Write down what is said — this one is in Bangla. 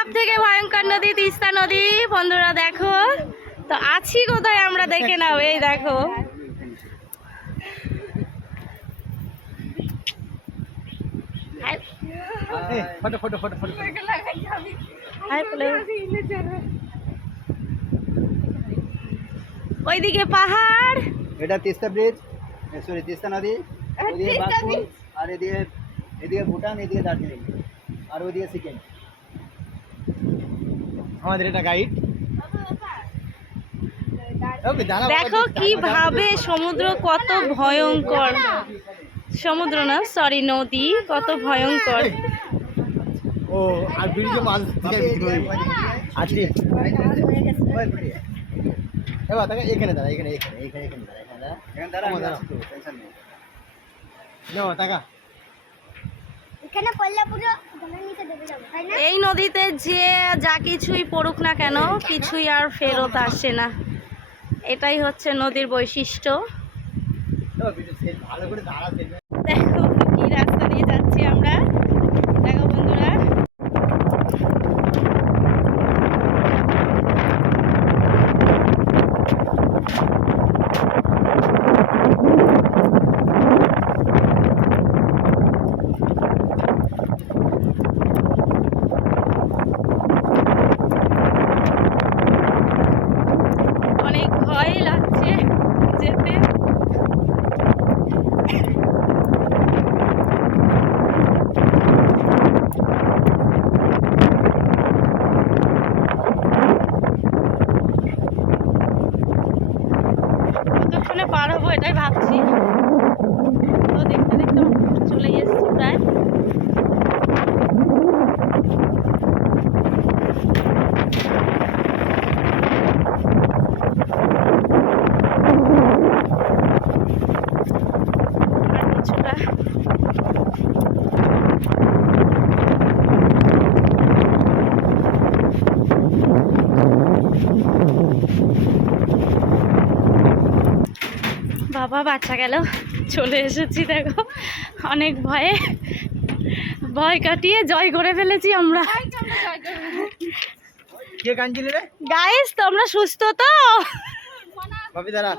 সব থেকে ভয়ঙ্কর নদী তিস্তা নদী। বন্ধুরা দেখো তো আছি কোথায় আমরা, দেখে নাও। এই দেখো ওইদিকে পাহাড়, এটা তিস্তা ব্রিজ, সরি তিস্তা নদী, ওইদিকে বাগপুর, আর এদিকে ভুটান, এদিকে দার্জিলিং, আর ওইদিকে সিকিম। আমাদের এটা গাইড। দেখো কিভাবে সমুদ্র কত ভয়ঙ্কর, সমুদ্র না সরি নদী কত ভয়ঙ্কর। ও আর ব্রিজে মাছ আছে। এবার তাকে এখানে দাঁড়া, এখানে এখানে এখানে এখানে দাঁড়া, এখানে দাঁড়া, এখানে দাঁড়া, টেনশন নেই। নাও টাকা এই নদীতে যে যা কিছুই পড়ুক না কেন কিছুই আর ফেরত আসে না, এটাই হচ্ছে নদীর বৈশিষ্ট্য। দেখো কি রাস্তা দিয়ে যাচ্ছি আমরা, দেখো বন্ধুরা। অনেক ভয় লাগছে যেতে। কতক্ষণে পার হবো এটাই ভাবছি। তো দেখতে দেখতে চলে এসেছি প্রায়। আর কিছুটা বাবা বাচ্চা গেল, চলে এসেছি। দেখো অনেক ভয় কাটিয়ে জয় করে ফেলেছি আমরা। কে কাঞ্জিলি রে গাইস তোমরা সুস্থ তো? ভাবি দাঁড়া।